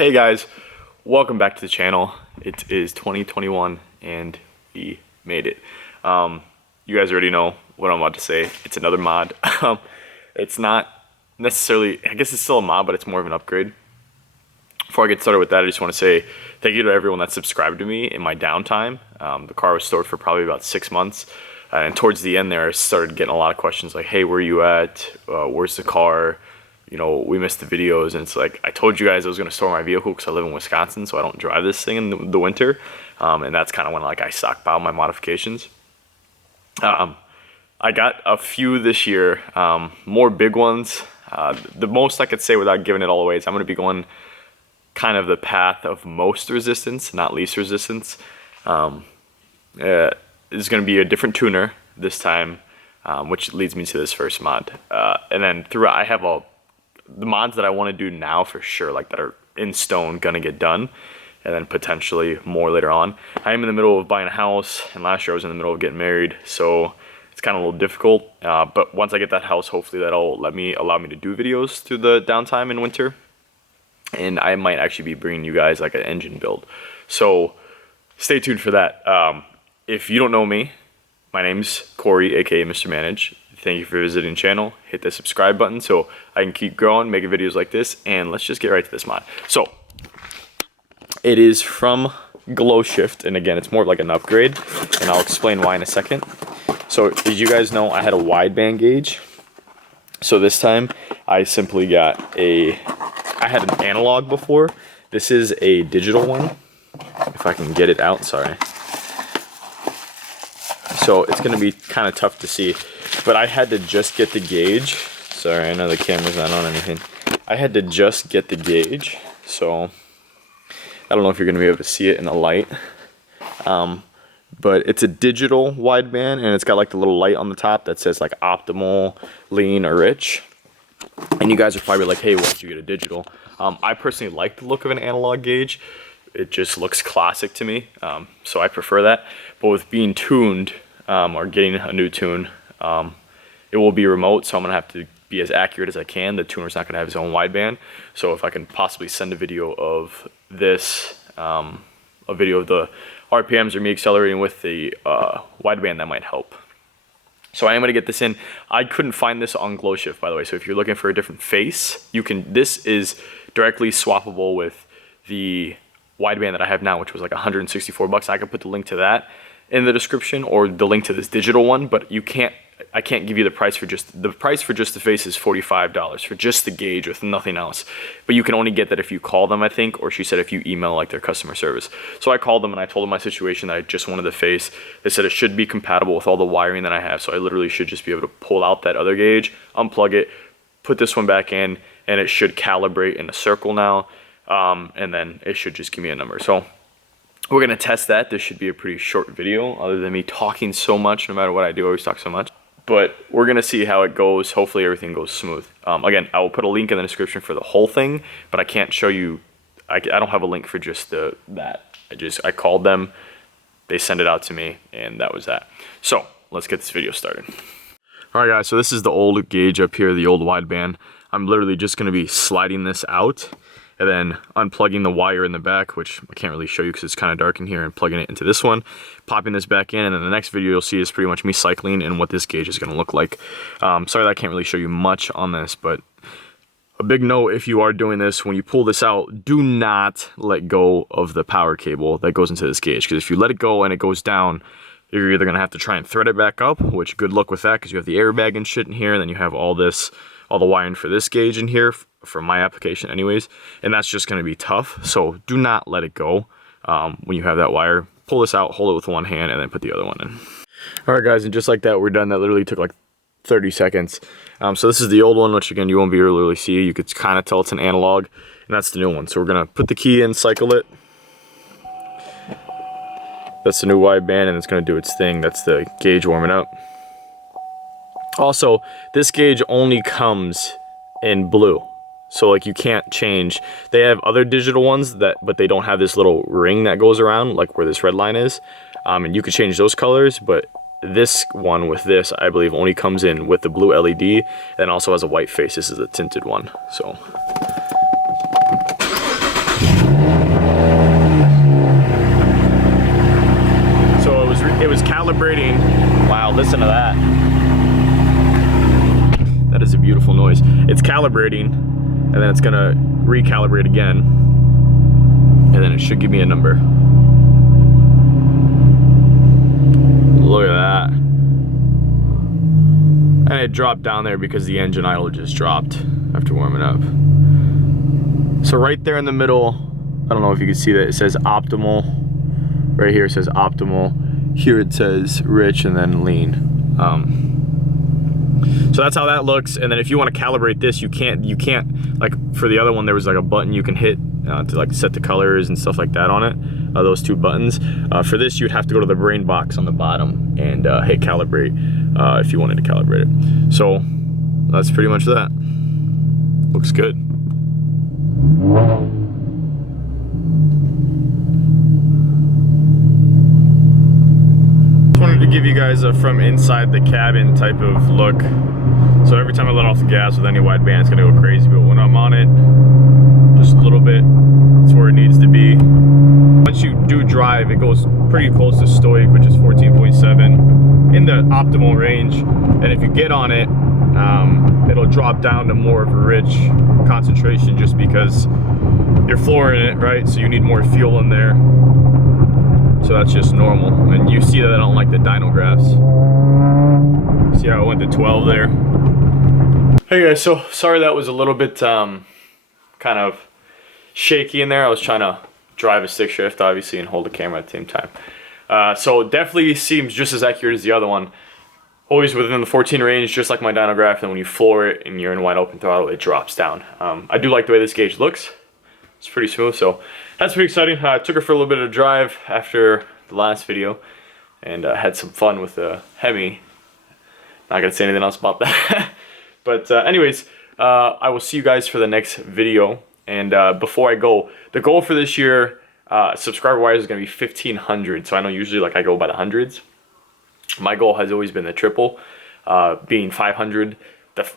Hey guys, welcome back to the channel. It is 2021 and we made it. You guys already know what I'm about to say. It's another mod. It's not necessarily, I guess it's still a mod, but it's more of an upgrade. Before I get started with that, I just want to say thank you to everyone that subscribed to me in my downtime. The car was stored for probably about 6 months. And towards the end there, I started getting a lot of questions like, hey, where are you at? Where's the car? You know, we missed the videos, and it's like, I told you guys I was going to store my vehicle because I live in Wisconsin, so I don't drive this thing in the winter. And that's kind of when like I stockpile my modifications. I got a few this year, more big ones. The most I could say without giving it all away is I'm going to be going kind of the path of most resistance, not least resistance. It's going to be a different tuner this time, which leads me to this first mod. And then throughout, I have the mods that I want to do now for sure, like that are in stone, gonna get done, and then potentially more later on. I am in the middle of buying a house, and last year I was in the middle of getting married, so it's kind of a little difficult. But once I get that house, hopefully that'll allow me to do videos through the downtime in winter, and I might actually be bringing you guys like an engine build. So stay tuned for that. If you don't know me, my name's Corey, aka Mr. Manage. Thank you for visiting the channel. Hit the subscribe button so I can keep growing, making videos like this, and let's just get right to this mod. So, it is from Glow Shift, and again, it's more of like an upgrade, and I'll explain why in a second. So, as you guys know, I had a wideband gauge. So this time, I simply got I had an analog before. This is a digital one. If I can get it out, sorry. So, it's gonna be kind of tough to see. But I had to just get the gauge. Sorry, I know the camera's not on anything. I had to just get the gauge, so I don't know if you're gonna be able to see it in the light. But it's a digital wideband, and it's got like the little light on the top that says like optimal, lean, or rich. And you guys are probably like, hey, why did you get a digital? I personally like the look of an analog gauge. It just looks classic to me, so I prefer that. But with being tuned, or getting a new tune, it will be remote, so I'm gonna have to be as accurate as I can. The tuner's not gonna have his own wideband, so if I can possibly send a video of this, a video of the RPMs or me accelerating with the wideband, that might help. So I am gonna get this in. I couldn't find this on Glow Shift, by the way. So if you're looking for a different face, you can. This is directly swappable with the wideband that I have now, which was like 164 bucks. I could put the link to that in the description, or the link to this digital one, but you can't. I can't give you the price for just the face is $45 for just the gauge with nothing else. But you can only get that if you call them, I think, or she said if you email like their customer service. So I called them and I told them my situation, that I just wanted the face. They said it should be compatible with all the wiring that I have, so I literally should just be able to pull out that other gauge, unplug it, put this one back in, and it should calibrate in a circle now, and then it should just give me a number. So we're gonna test that. This should be a pretty short video, other than me talking so much. No matter what I do, I always talk so much. But we're gonna see how it goes. Hopefully everything goes smooth. Again, I will put a link in the description for the whole thing, but I can't show you. I don't have a link for just that. I called them, they send it out to me, and that was that. So let's get this video started. All right, guys. So this is the old gauge up here, the old wideband. I'm literally just gonna be sliding this out, and then unplugging the wire in the back, which I can't really show you because it's kind of dark in here, and plugging it into this one, popping this back in, and then the next video you'll see is pretty much me cycling and what this gauge is going to look like. Sorry that I can't really show you much on this, but a big note, if you are doing this, when you pull this out, do not let go of the power cable that goes into this gauge, because if you let it go and it goes down, you're either going to have to try and thread it back up, which good luck with that, because you have the airbag and shit in here, and then you have all the wiring for this gauge in here, for my application anyways, and that's just going to be tough. So do not let it go when you have that wire. Pull this out, hold it with one hand, and then put the other one in. All right, guys, and just like that, we're done. That literally took like 30 seconds. So this is the old one, which again, you won't be able to really see. You could kind of tell it's an analog, and that's the new one. So we're going to put the key in, cycle it. That's the new wideband, and it's going to do its thing. That's the gauge warming up. Also, this gauge only comes in blue. So like you can't change. They have other digital ones but they don't have this little ring that goes around like where this red line is. And you could change those colors, but this one with this, I believe, only comes in with the blue LED and also has a white face. This is a tinted one. So it's calibrating, and then it's gonna recalibrate again, and then it should give me a number. Look at that. And it dropped down there because the engine idle just dropped after warming up. So right there in the middle, I don't know if you can see that, it says optimal. Right here it says optimal. Here it says rich and then lean. So that's how that looks. And then if you want to calibrate this, you can't, like for the other one, there was like a button you can hit to like set the colors and stuff like that on it. Those two buttons. For this, you'd have to go to the brain box on the bottom and hit calibrate if you wanted to calibrate it. So that's pretty much that. Looks good. Just wanted to give you guys a from inside the cabin type of look. So every time I let off the gas with any wideband, it's gonna go crazy, but when I'm on it, just a little bit, it's where it needs to be. Once you do drive, it goes pretty close to stoic, which is 14.7 in the optimal range. And if you get on it, it'll drop down to more of a rich concentration just because you're flooring it, right? So you need more fuel in there. So that's just normal. And you see that I don't like the dyno graphs. See how it went to 12 there? Hey guys, so sorry that was a little bit kind of shaky in there. I was trying to drive a stick shift obviously and hold the camera at the same time. So it definitely seems just as accurate as the other one. Always within the 14 range, just like my dyno graph, and when you floor it and you're in wide open throttle, it drops down. I do like the way this gauge looks. It's pretty smooth, so that's pretty exciting. I took her for a little bit of a drive after the last video and had some fun with the Hemi. Not gonna say anything else about that. But anyways, I will see you guys for the next video. And before I go, the goal for this year, subscriber wise, is gonna be 1,500. So I know usually like I go by the hundreds. My goal has always been the triple, being 500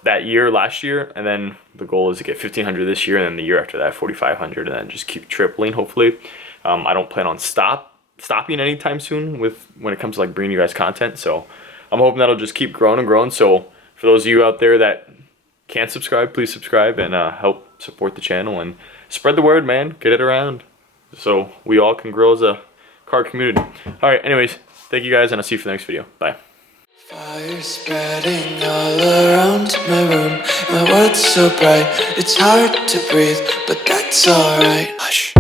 that year, last year, and then the goal is to get 1,500 this year, and then the year after that 4,500, and then just keep tripling hopefully. I don't plan on stopping anytime soon when it comes to like bringing you guys content, so I'm hoping that'll just keep growing and growing. So for those of you out there that can't subscribe, please subscribe and help support the channel and spread the word, man. Get it around so we all can grow as a car community. All right, anyways, thank you guys, and I'll see you for the next video. Bye. Fire spreading all around my room. My world's so bright, it's hard to breathe, but that's alright. Hush.